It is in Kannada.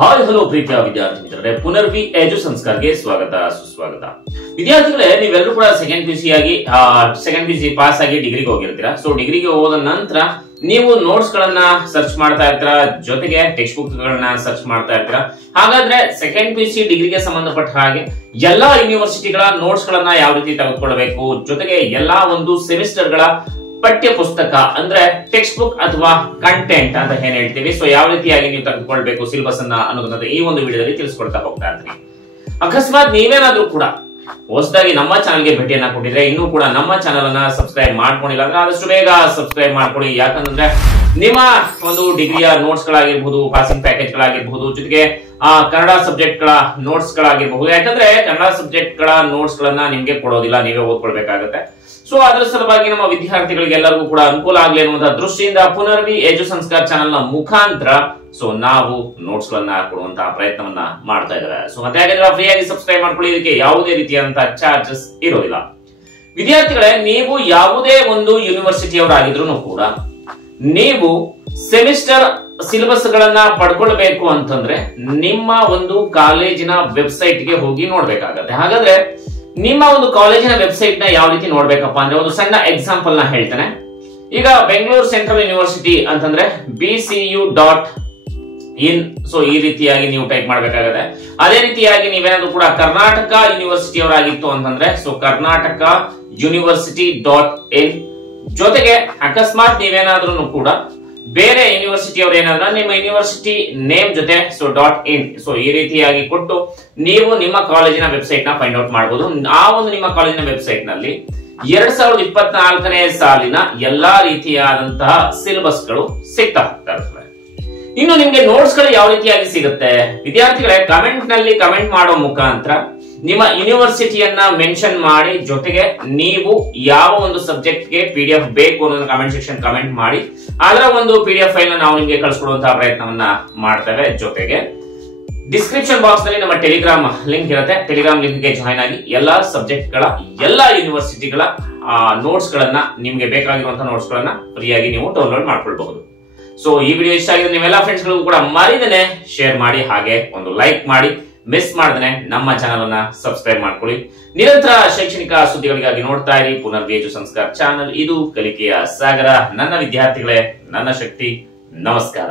ಹಾಯ್ ಹಲೋ ಪ್ರೀತಿಯ ವಿದ್ಯಾರ್ಥಿ ಮಿತ್ರರೇ, ಪುನರ್ವಿ ಎಜು ಸಂಸ್ಕಾರಕ್ಕೆ ಸ್ವಾಗತ ಸುಸ್ವಾಗತ. ವಿದ್ಯಾರ್ಥಿಗಳೇ, ನೀವೆಲ್ಲರೂ ಕೂಡ ಸೆಕೆಂಡ್ ಪಿ ಪಾಸ್ ಆಗಿ ಡಿಗ್ರಿಗೆ ಹೋಗಿರ್ತೀರಾ. ಸೊ ಡಿಗ್ರಿಗೆ ಹೋದ ನಂತರ ನೀವು ನೋಟ್ಸ್ ಗಳನ್ನ ಸರ್ಚ್ ಮಾಡ್ತಾ ಇರ್ತೀರಾ, ಜೊತೆಗೆ ಟೆಕ್ಸ್ಟ್ ಬುಕ್ ಗಳನ್ನ ಸರ್ಚ್ ಮಾಡ್ತಾ ಇರ್ತೀರಾ. ಹಾಗಾದ್ರೆ ಸೆಕೆಂಡ್ ಪಿ ಡಿಗ್ರಿಗೆ ಸಂಬಂಧಪಟ್ಟ ಹಾಗೆ ಎಲ್ಲಾ ಯೂನಿವರ್ಸಿಟಿಗಳ ನೋಟ್ಸ್ ಗಳನ್ನ ಯಾವ ರೀತಿ ತೆಗೆದುಕೊಳ್ಬೇಕು, ಜೊತೆಗೆ ಎಲ್ಲಾ ಒಂದು ಸೆಮಿಸ್ಟರ್ ಗಳ ಪಠ್ಯ ಪುಸ್ತಕ ಅಂದ್ರೆ ಟೆಕ್ಸ್ಟ್ ಬುಕ್ ಅಥವಾ ಕಂಟೆಂಟ್ ಅಂತ ಏನ್ ಹೇಳ್ತೀವಿ, ಸೊ ಯಾವ ರೀತಿಯಾಗಿ ನೀವು ತೆಗೆದುಕೊಳ್ಬೇಕು ಸಿಲೆಬಸ್ ಅನ್ನ ಅನ್ನೋದನ್ನ ಈ ಒಂದು ವಿಡಿಯೋದಲ್ಲಿ ತಿಳಿಸ್ಕೊಡ್ತಾ ಹೋಗ್ತಾ ಇರ್ತೀನಿ. ಅಕಸ್ಮಾತ್ ನೀವೇನಾದ್ರೂ ಕೂಡ ಹೊಸದಾಗಿ ನಮ್ಮ ಚಾನಲ್ಗೆ ಭೇಟಿಯನ್ನ ಕೊಟ್ಟಿದ್ರೆ, ಇನ್ನೂ ಕೂಡ ನಮ್ಮ ಚಾನಲ್ ಅನ್ನ ಸಬ್ಸ್ಕ್ರೈಬ್ ಮಾಡ್ಕೊಂಡಿಲ್ಲ ಅಂದ್ರೆ ಆದಷ್ಟು ಬೇಗ ಸಬ್ಸ್ಕ್ರೈಬ್ ಮಾಡ್ಕೊಳ್ಳಿ. ಯಾಕಂದ್ರೆ ನಿಮ್ಮ ಒಂದು ಡಿಗ್ರಿಯ ನೋಟ್ಸ್ ಗಳಾಗಿರ್ಬಹುದು, ಪಾಸಿಂಗ್ ಪ್ಯಾಕೇಜ್ ಗಳಾಗಿರ್ಬಹುದು, ಜೊತೆಗೆ ಕನ್ನಡ ಸಬ್ಜೆಕ್ಟ್ ಗಳ ನೋಟ್ಸ್ ಗಳಾಗಿರ್ಬಹುದು. ಯಾಕಂದ್ರೆ ಕನ್ನಡ ಸಬ್ಜೆಕ್ಟ್ ಗಳ ನೋಟ್ಸ್ ಗಳನ್ನ ನಿಮ್ಗೆ ಕೊಡೋದಿಲ್ಲ, ನೀವೇ ಓದ್ಕೊಳ್ಬೇಕಾಗತ್ತೆ. ಸೊ ಅದರ ಸಲುವಾಗಿ ನಮ್ಮ ವಿದ್ಯಾರ್ಥಿಗಳಿಗೆಲ್ಲರಿಗೂ ಕೂಡ ಅನುಕೂಲ ಆಗಲಿ ಅನ್ನುವಂತಹ ದೃಷ್ಟಿಯಿಂದ ಪುನರ್ವಿ ಎಜು ಸಂಸ್ಕಾರ ಚಾನೆಲ್ ನ ಮುಖಾಂತರ ಸೊ ನಾವು ನೋಟ್ಸ್ ಗಳನ್ನ ಕೊಡುವಂತಹ ಪ್ರಯತ್ನವನ್ನ ಮಾಡ್ತಾ ಇದ್ದಾರೆ. ಸೊ ಮತ್ತೆ ಹಾಗಾದ್ರೆ ಫ್ರೀ ಆಗಿ ಸಬ್ಸ್ಕ್ರೈಬ್ ಮಾಡ್ಕೊಳ್ಳಿ, ಇದಕ್ಕೆ ಯಾವುದೇ ರೀತಿಯಾದಂತಹ ಚಾರ್ಜಸ್ ಇರೋದಿಲ್ಲ. ವಿದ್ಯಾರ್ಥಿಗಳೇ, ನೀವು ಯಾವುದೇ ಒಂದು ಯೂನಿವರ್ಸಿಟಿಯವರಾಗಿದ್ರು ಕೂಡ ನೀವು ಸೆಮಿಸ್ಟರ್ ಸಿಲೆಬಸ್ ಗಳನ್ನ ಪಡ್ಕೊಳ್ಬೇಕು ಅಂತಂದ್ರೆ ನಿಮ್ಮ ಒಂದು ಕಾಲೇಜಿನ ವೆಬ್ಸೈಟ್ ಗೆ ಹೋಗಿ ನೋಡ್ಬೇಕಾಗತ್ತೆ. ಹಾಗಾದ್ರೆ ನಿಮ್ಮ ಒಂದು ಕಾಲೇಜಿನ ವೆಬ್ಸೈಟ್ ನ ಯಾವ ರೀತಿ ನೋಡ್ಬೇಕಪ್ಪ ಅಂದ್ರೆ ಒಂದು ಸಣ್ಣ ಎಕ್ಸಾಂಪಲ್ ನ ಹೇಳ್ತೇನೆ. ಈಗ ಬೆಂಗಳೂರು ಸೆಂಟ್ರಲ್ ಯೂನಿವರ್ಸಿಟಿ ಅಂತಂದ್ರೆ bcu.in. ಸೊ ಈ ರೀತಿಯಾಗಿ ನೀವು ಟೈಪ್ ಮಾಡ್ಬೇಕಾಗತ್ತೆ. ಅದೇ ರೀತಿಯಾಗಿ ನೀವೇನಾದ್ರೂ ಕೂಡ ಕರ್ನಾಟಕ ಯೂನಿವರ್ಸಿಟಿ ಅವರಾಗಿತ್ತು ಅಂತಂದ್ರೆ ಸೊ ಕರ್ನಾಟಕ ಯೂನಿವರ್ಸಿಟಿ.in. ಜೊತೆಗೆ ಅಕಸ್ಮಾತ್ ನೀವೇನಾದ್ರೂ ಕೂಡ ಬೇರೆ ಯೂನಿವರ್ಸಿಟಿ ಅವರು ಏನಾದ್ರೆ ನಿಮ್ಮ ಯೂನಿವರ್ಸಿಟಿ ನೇಮ್ ಜೊತೆ ಸೊ .in. ಸೊ ಈ ರೀತಿಯಾಗಿ ಕೊಟ್ಟು ನೀವು ನಿಮ್ಮ ಕಾಲೇಜಿನ ವೆಬ್ಸೈಟ್ ನ ಫೈಂಡ್ ಔಟ್ ಮಾಡಬಹುದು. ಆ ಒಂದು ನಿಮ್ಮ ಕಾಲೇಜಿನ ವೆಬ್ಸೈಟ್ ನಲ್ಲಿ 2024ನೇ ಸಾಲಿನ ಎಲ್ಲಾ ರೀತಿಯಾದಂತಹ ಸಿಲೆಬಸ್ ಗಳು ಸಿಗ್ತಾ ಇರ್ತವೆ. ಇನ್ನು ನಿಮ್ಗೆ ನೋಟ್ಸ್ ಗಳು ಯಾವ ರೀತಿಯಾಗಿ ಸಿಗುತ್ತೆ ವಿದ್ಯಾರ್ಥಿಗಳೇ, ಕಮೆಂಟ್ ನಲ್ಲಿ ಕಮೆಂಟ್ ಮಾಡೋ ಮುಖಾಂತರ ನಿಮ್ಮ ಯೂನಿವರ್ಸಿಟಿಯನ್ನ ಮೆನ್ಷನ್ ಮಾಡಿ, ಜೊತೆಗೆ ನೀವು ಯಾವ ಒಂದು ಸಬ್ಜೆಕ್ಟ್ ಗೆ PDF ಬೇಕು ಅನ್ನೋದನ್ನ ಕಮೆಂಟ್ ಸೆಕ್ಷನ್ ಕಮೆಂಟ್ ಮಾಡಿ ಅದರ ಒಂದು PDF ಫೈಲ್ ನಾವು ನಿಮಗೆ ಕಳಿಸ್ಕೊಡುವಂತಹ ಪ್ರಯತ್ನವನ್ನ ಮಾಡ್ತೇವೆ. ಜೊತೆಗೆ ಡಿಸ್ಕ್ರಿಪ್ಷನ್ ಬಾಕ್ಸ್ ನಲ್ಲಿ ನಮ್ಮ ಟೆಲಿಗ್ರಾಮ್ ಲಿಂಕ್ ಇರುತ್ತೆ, ಟೆಲಿಗ್ರಾಮ್ ಲಿಂಕ್ ಗೆ ಜಾಯ್ನ್ ಆಗಿ ಎಲ್ಲಾ ಸಬ್ಜೆಕ್ಟ್ ಗಳ ಎಲ್ಲಾ ಯೂನಿವರ್ಸಿಟಿಗಳ ನೋಟ್ಸ್ ಗಳನ್ನ ನಿಮ್ಗೆ ಬೇಕಾಗಿರುವಂತಹ ನೋಟ್ಸ್ ಗಳನ್ನ ಫ್ರೀಯಾಗಿ ನೀವು ಡೌನ್ಲೋಡ್ ಮಾಡ್ಕೊಳ್ಬಹುದು. ಸೊ ಈ ವಿಡಿಯೋ ಇಷ್ಟ ಆಗಿದ್ರೆ ನೀವೆಲ್ಲ ಫ್ರೆಂಡ್ಸ್ ಗಳಿಗೂ ಕೂಡ ಮರಿದೇನೆ ಶೇರ್ ಮಾಡಿ, ಹಾಗೆ ಒಂದು ಲೈಕ್ ಮಾಡಿ, ಮಿಸ್ ಮಾಡದೇನೆ ನಮ್ಮ ಚಾನಲ್ ಅನ್ನ ಸಬ್ಸ್ಕ್ರೈಬ್ ಮಾಡ್ಕೊಳ್ಳಿ. ನಿರಂತರ ಶೈಕ್ಷಣಿಕ ಸುದ್ದಿಗಳಿಗಾಗಿ ನೋಡ್ತಾ ಇರಿ ಪುನರ್ವಿ ಎಜು ಸಂಸ್ಕಾರ ಚಾನಲ್. ಇದು ಕಲಿಕೆಯ ಸಾಗರ. ನನ್ನ ವಿದ್ಯಾರ್ಥಿಗಳೇ, ನನ್ನ ಶಕ್ತಿ. ನಮಸ್ಕಾರ.